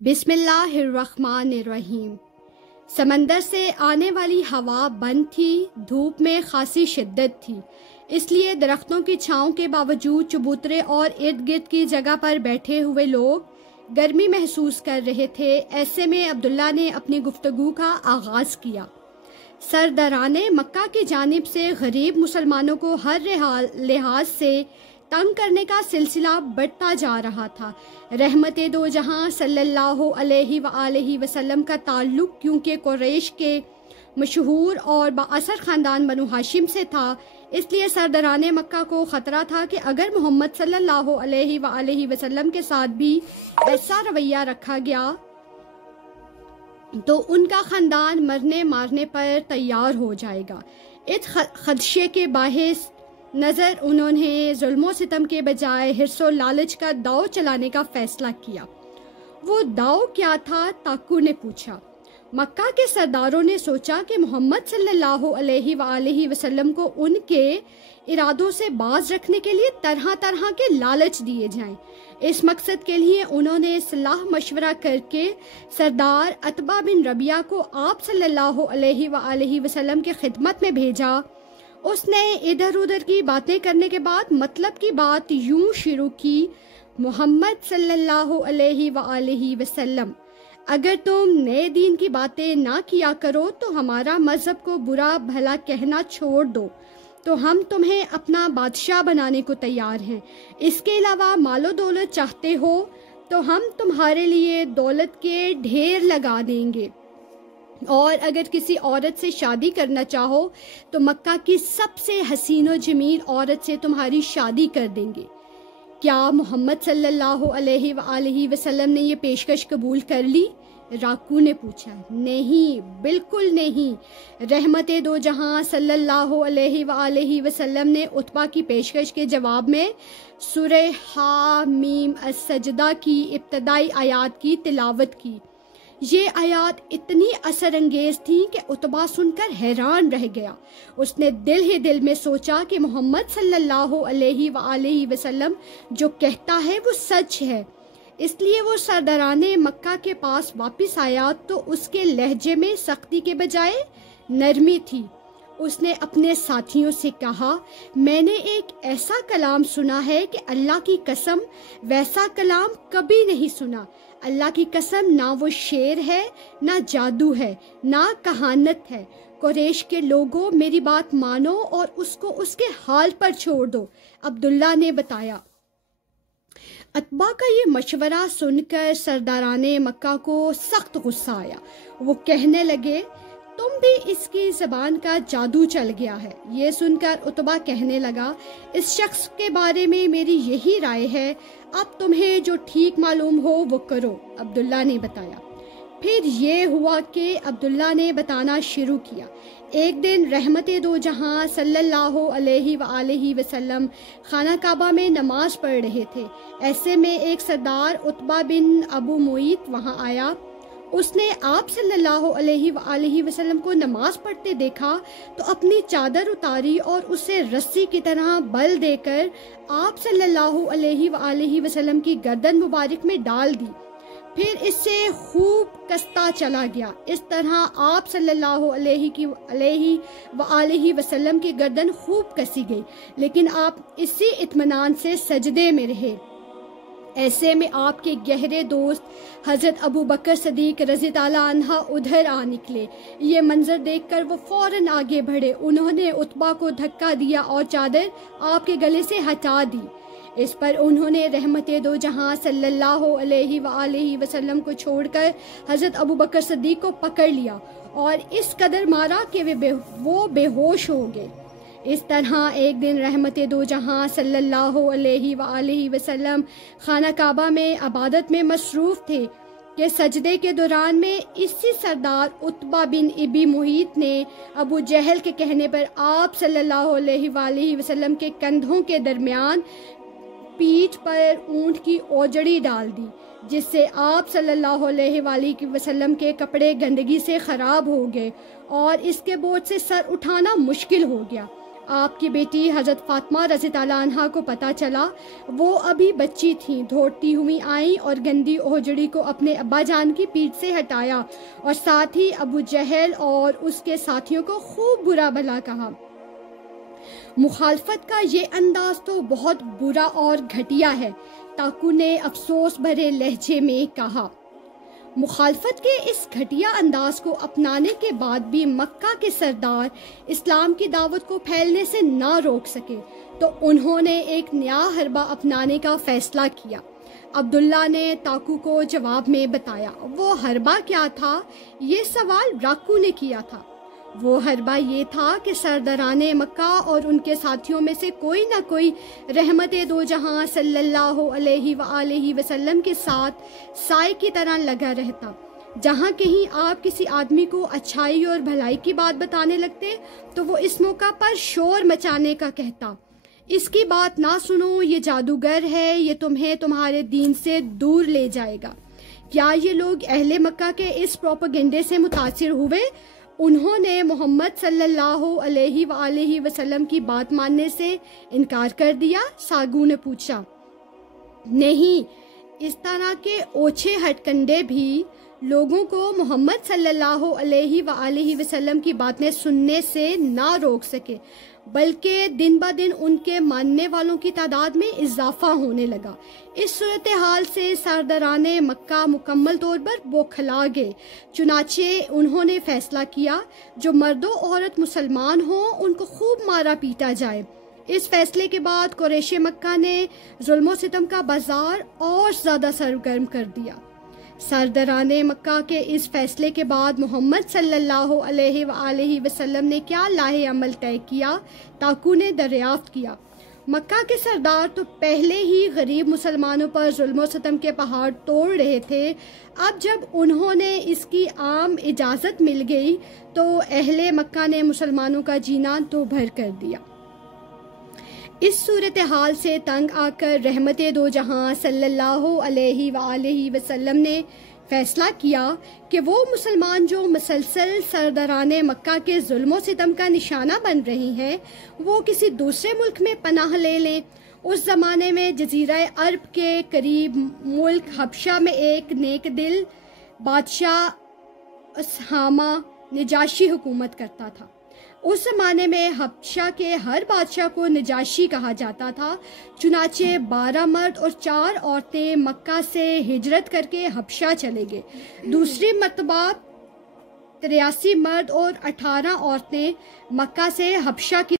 بسم اللہ الرحمن الرحیم۔ سمندر سے آنے والی ہوا بند تھی، دھوپ میں خاصی شدت تھی، اس لیے درختوں کی چھاؤں کے باوجود چبوترے اور ارد گرد کی جگہ پر بیٹھے ہوئے لوگ گرمی محسوس کر رہے تھے۔ ایسے میں عبداللہ نے اپنی گفتگو کا آغاز کیا۔ سرداران مکہ کی جانب سے غریب مسلمانوں کو ہر لحاظ سے تنگ کرنے کا سلسلہ بڑھتا جا رہا تھا۔ رحمت دو جہاں صلی اللہ علیہ وآلہ وسلم کا تعلق کیونکہ قریش کے مشہور اور بااثر خاندان بنو ہاشم سے تھا، اس لیے سرداران مکہ کو خطرہ تھا کہ اگر محمد صلی اللہ علیہ وآلہ وسلم کے ساتھ بھی ایسا رویہ رکھا گیا تو ان کا خاندان مرنے مارنے پر تیار ہو جائے گا۔ اس خدشے کے باعث نظر انہوں نے ظلم و ستم کے بجائے حرص و لالچ کا داؤ چلانے کا فیصلہ کیا۔ وہ داؤ کیا تھا؟ تاکو نے پوچھا۔ مکہ کے سرداروں نے سوچا کہ محمد صلی اللہ علیہ وآلہ وسلم کو ان کے ارادوں سے باز رکھنے کے لیے طرح طرح کے لالچ دیے جائیں۔ اس مقصد کے لیے انہوں نے صلاح مشورہ کر کے سردار عتبہ بن ربیعہ کو آپ صلی اللہ علیہ وآلہ وسلم کی خدمت میں بھیجا۔ اس نے ادھر ادھر کی باتیں کرنے کے بعد مطلب کی بات یوں شروع کی: محمد صلی اللہ علیہ وآلہ وسلم، اگر تم نئے دین کی باتیں نہ کیا کرو تو ہمارا مذہب کو برا بھلا کہنا چھوڑ دو تو ہم تمہیں اپنا بادشاہ بنانے کو تیار ہیں۔ اس کے علاوہ مال و دولت چاہتے ہو تو ہم تمہارے لیے دولت کے ڈھیر لگا دیں گے، اور اگر کسی عورت سے شادی کرنا چاہو تو مکہ کی سب سے حسین و جمیل عورت سے تمہاری شادی کر دیں گے۔ کیا محمد صلی اللہ علیہ وآلہ وسلم نے یہ پیشکش قبول کر لی؟ راکو نے پوچھا۔ نہیں، بالکل نہیں۔ رحمت دو جہاں صلی اللہ علیہ وآلہ وسلم نے عتبہ کی پیشکش کے جواب میں سورہ حامیم السجدہ کی ابتدائی آیات کی تلاوت کی۔ یہ آیات اتنی اثر انگیز تھیں کہ عتبہ سن کر حیران رہ گیا۔ اس نے دل ہی دل میں سوچا کہ محمد صلی اللہ علیہ وآلہ وسلم جو کہتا ہے وہ سچ ہے۔ اس لیے وہ سرداران مکہ کے پاس واپس آیا تو اس کے لہجے میں سختی کے بجائے نرمی تھی۔ اس نے اپنے ساتھیوں سے کہا، میں نے ایک ایسا کلام سنا ہے کہ اللہ کی قسم ویسا کلام کبھی نہیں سنا۔ اللہ کی قسم نہ وہ شعر ہے، نہ جادو ہے، نہ کہانت ہے۔ قریش کے لوگوں، میری بات مانو اور اس کو اس کے حال پر چھوڑ دو، عبداللہ نے بتایا۔ عتبہ کا یہ مشورہ سن کر سرداران مکہ کو سخت غصہ آیا۔ وہ کہنے لگے، تم بھی اس کی زبان کا جادو چل گیا ہے۔ یہ سن کر عتبہ کہنے لگا، اس شخص کے بارے میں میری یہی رائے ہے، اب تمہیں جو ٹھیک معلوم ہو وہ کرو، عبداللہ نے بتایا۔ پھر یہ ہوا کہ عبداللہ نے بتانا شروع کیا۔ ایک دن رحمت دو جہاں صلی اللہ علیہ وآلہ وسلم خانہ کعبہ میں نماز پڑھ رہے تھے۔ ایسے میں ایک سردار عتبہ بن ابو معیط وہاں آیا۔ اس نے آپ صلی اللہ علیہ وآلہ وسلم کو نماز پڑھتے دیکھا تو اپنی چادر اتاری اور اسے رسی کی طرح بل دے کر آپ صلی اللہ علیہ وآلہ وسلم کی گردن مبارک میں ڈال دی، پھر اس سے خوب کستا چلا گیا۔ اس طرح آپ صلی اللہ علیہ وآلہ وسلم کی گردن خوب کسی گئی، لیکن آپ اسی اطمینان سے سجدے میں رہے۔ ایسے میں آپ کے گہرے دوست حضرت ابو بکر صدیق رضی اللہ عنہ ادھر آ نکلے۔ یہ منظر دیکھ کر وہ فوراً آگے بڑھے۔ انہوں نے عتبہ کو دھکا دیا اور چادر آپ کے گلے سے ہٹا دی۔ اس پر انہوں نے رحمت دو جہاں صلی اللہ علیہ وآلہ وسلم کو چھوڑ کر حضرت ابو بکر صدیق کو پکڑ لیا اور اس قدر مارا کہ وہ بے ہوش ہو گئے۔ اس طرح ایک دن رحمت دو جہاں صلی اللہ علیہ وآلہ وسلم خانہ کعبہ میں عبادت میں مصروف تھے کہ سجدے کے دوران میں اسی سردار عتبہ بن ابی معیط نے ابو جہل کے کہنے پر آپ صلی اللہ علیہ وآلہ وسلم کے کندھوں کے درمیان پیٹھ پر اونٹ کی اوجڑی ڈال دی، جس سے آپ صلی اللہ علیہ وآلہ وسلم کے کپڑے گندگی سے خراب ہو گئے اور اس کے بوجھ سے سر اٹھانا مشکل ہو گیا۔ آپ کی بیٹی حضرت فاطمہ رضی اللہ عنہا کو پتہ چلا، وہ ابھی بچی تھیں، دوڑتی ہوئی آئیں اور گندی اوجڑی کو اپنے ابا جان کی پیٹھ سے ہٹایا اور ساتھ ہی ابو جہل اور اس کے ساتھیوں کو خوب برا بھلا کہا۔ مخالفت کا یہ انداز تو بہت برا اور گھٹیا ہے، تاکو نے افسوس بھرے لہجے میں کہا۔ مخالفت کے اس گھٹیا انداز کو اپنانے کے بعد بھی مکہ کے سردار اسلام کی دعوت کو پھیلنے سے نہ روک سکے، تو انہوں نے ایک نیا حربہ اپنانے کا فیصلہ کیا۔ عبداللہ نے تاکو کو جواب میں بتایا۔ وہ حربہ کیا تھا؟ یہ سوال راکو نے کیا تھا۔ وہ حربہ یہ تھا کہ سرداران مکہ اور ان کے ساتھیوں میں سے کوئی نہ کوئی رحمت دو جہاں صلی اللہ علیہ وآلہ وسلم کے ساتھ سائے کی طرح لگا رہتا۔ جہاں کہیں آپ کسی آدمی کو اچھائی اور بھلائی کی بات بتانے لگتے تو وہ اس موقع پر شور مچانے کا کہتا، اس کی بات نہ سنو، یہ جادوگر ہے، یہ تمہیں تمہارے دین سے دور لے جائے گا۔ کیا یہ لوگ اہل مکہ کے اس پروپیگنڈے سے متاثر ہوئے؟ انہوں نے محمد صلی اللہ علیہ وآلہ وسلم کی بات ماننے سے انکار کر دیا؟ ساگو نے پوچھا۔ نہیں، اس طرح کے اوچھے ہٹکنڈے بھی لوگوں کو محمد صلی اللہ علیہ وآلہ وسلم کی باتیں سننے سے نہ روک سکے، بلکہ دن بہ دن ان کے ماننے والوں کی تعداد میں اضافہ ہونے لگا۔ اس صورتحال سے سرداران مکہ مکمل طور پر بوکھلا گئے، چنانچہ انہوں نے فیصلہ کیا جو مرد و عورت مسلمان ہوں ان کو خوب مارا پیٹا جائے۔ اس فیصلے کے بعد قریش مکہ نے ظلم و ستم کا بازار اور زیادہ سرگرم کر دیا۔ سرداران مکہ کے اس فیصلے کے بعد محمد صلی اللہ علیہ وآلہ وسلم نے کیا لاہ عمل طے کیا؟ تاکو نے دریافت کیا۔ مکہ کے سردار تو پہلے ہی غریب مسلمانوں پر ظلم و ستم کے پہاڑ توڑ رہے تھے، اب جب انہوں نے اس کی عام اجازت مل گئی تو اہل مکہ نے مسلمانوں کا جینا دو بھر کر دیا۔ اس صورتحال سے تنگ آ کر رحمت دو جہاں صلی اللہ علیہ وآلہ وسلم نے فیصلہ کیا کہ وہ مسلمان جو مسلسل سرداران مکہ کے ظلم و ستم کا نشانہ بن رہی ہیں، وہ کسی دوسرے ملک میں پناہ لے لیں۔ اس زمانے میں جزیرہ عرب کے قریب ملک حبشہ میں ایک نیک دل بادشاہ اسہامہ نجاشی حکومت کرتا تھا۔ اس زمانے میں حبشہ کے ہر بادشاہ کو نجاشی کہا جاتا تھا، چنانچہ 12 مرد اور 4 عورتیں مکہ سے ہجرت کر کے حبشہ چلے گئے۔ دوسری مرتبہ 83 مرد اور 18 عورتیں مکہ سے حبشہ کی